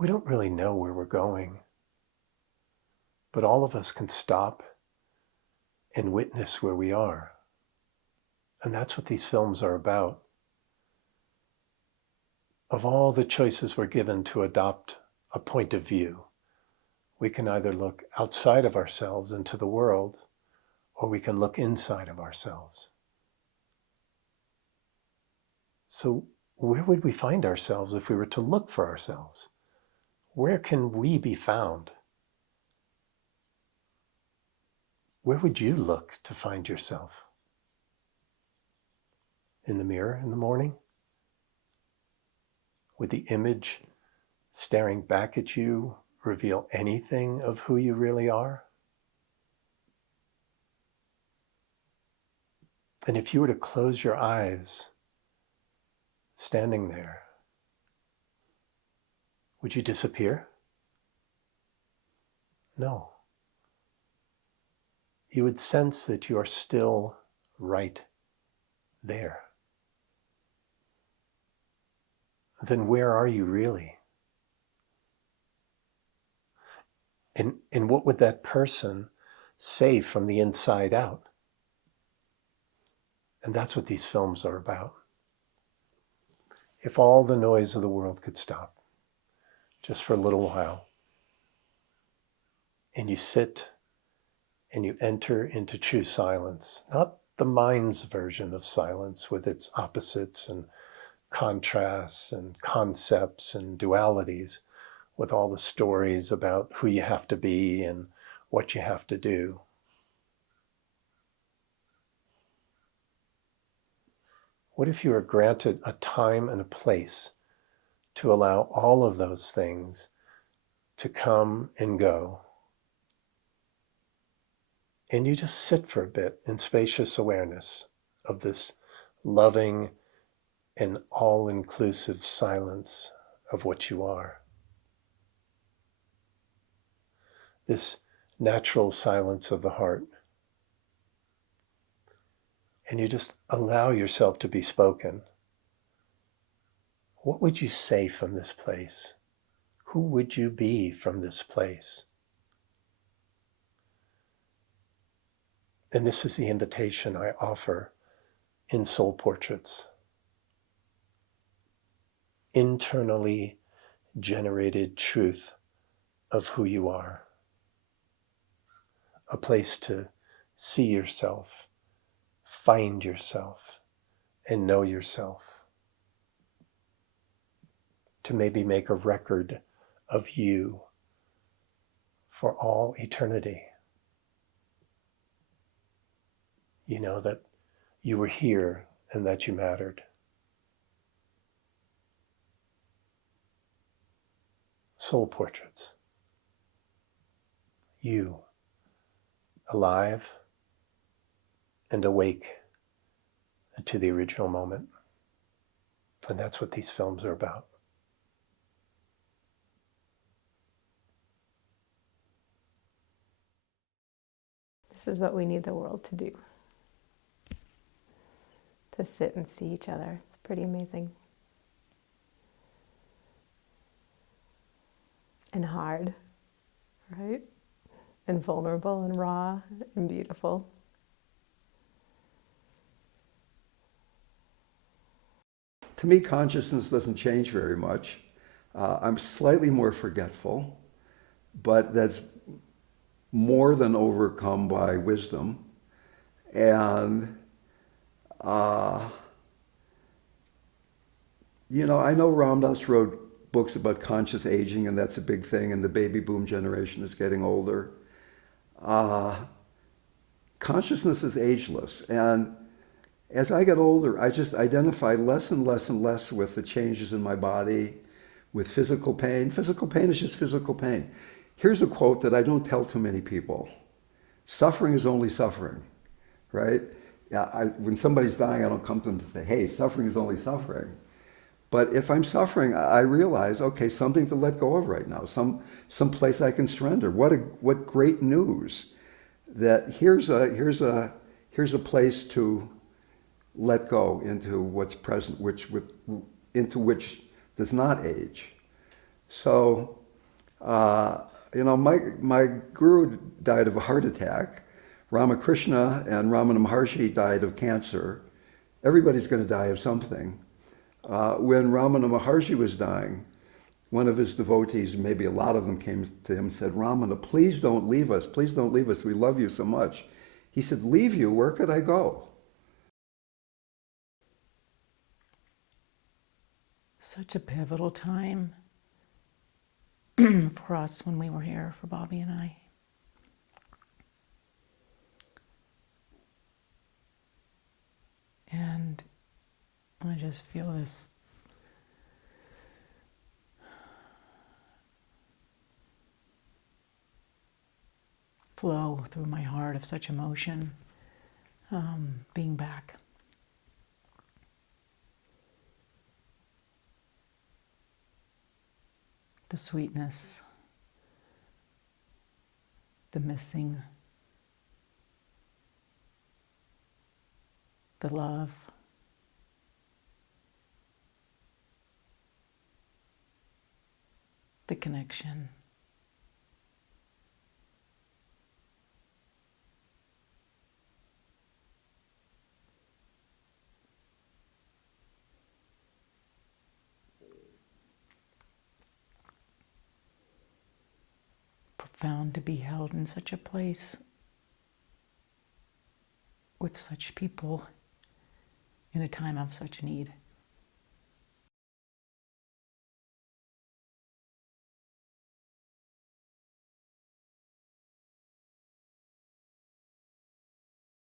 We don't really know where we're going, but all of us can stop and witness where we are. And that's what these films are about. Of all the choices we're given to adopt a point of view, we can either look outside of ourselves into the world, or we can look inside of ourselves. So where would we find ourselves if we were to look for ourselves? Where can we be found? Where would you look to find yourself? In the mirror in the morning? Would the image staring back at you reveal anything of who you really are? And if you were to close your eyes, standing there, would you disappear? No. You would sense that you are still right there. Then where are you really? And what would that person say from the inside out? And that's what these films are about. If all the noise of the world could stop, just for a little while, and you sit and you enter into true silence, not the mind's version of silence with its opposites and contrasts and concepts and dualities, with all the stories about who you have to be and what you have to do. What if you were granted a time and a place to allow all of those things to come and go? And you just sit for a bit in spacious awareness of this loving and all-inclusive silence of what you are. This natural silence of the heart. And you just allow yourself to be spoken. What would you say from this place? Who would you be from this place? And this is the invitation I offer in Soul Portraits. Internally generated truth of who you are. A place to see yourself, find yourself, and know yourself. To maybe make a record of you for all eternity. You know that you were here and that you mattered. Soul Portraits. You, alive and awake to the original moment. And that's what these films are about. This is what we need the world to do. To sit and see each other. It's pretty amazing. And hard, right? And vulnerable and raw and beautiful. To me, consciousness doesn't change very much. I'm slightly more forgetful, but that's more than overcome by wisdom. And, I know Ram Dass wrote books about conscious aging, and that's a big thing, and the baby boom generation is getting older. Consciousness is ageless. And as I get older, I just identify less and less and less with the changes in my body, with physical pain. Physical pain is just physical pain. Here's a quote that I don't tell too many people. Suffering is only suffering, right? Yeah, when somebody's dying, I don't come to them to say, hey, suffering is only suffering. But if I'm suffering, I realize, okay, something to let go of right now, some place I can surrender. What great news that here's a place to let go into what's present, into which does not age. So, my guru died of a heart attack. Ramakrishna and Ramana Maharshi died of cancer. Everybody's going to die of something. When Ramana Maharshi was dying, one of his devotees, maybe a lot of them, came to him and said, Ramana, please don't leave us. Please don't leave us. We love you so much. He said, leave you? Where could I go? Such a pivotal time for us when we were here, for Bobby and I. And I just feel this flow through my heart of such emotion, being back. The sweetness, the missing, the love, the connection. Profound to be held in such a place with such people in a time of such need.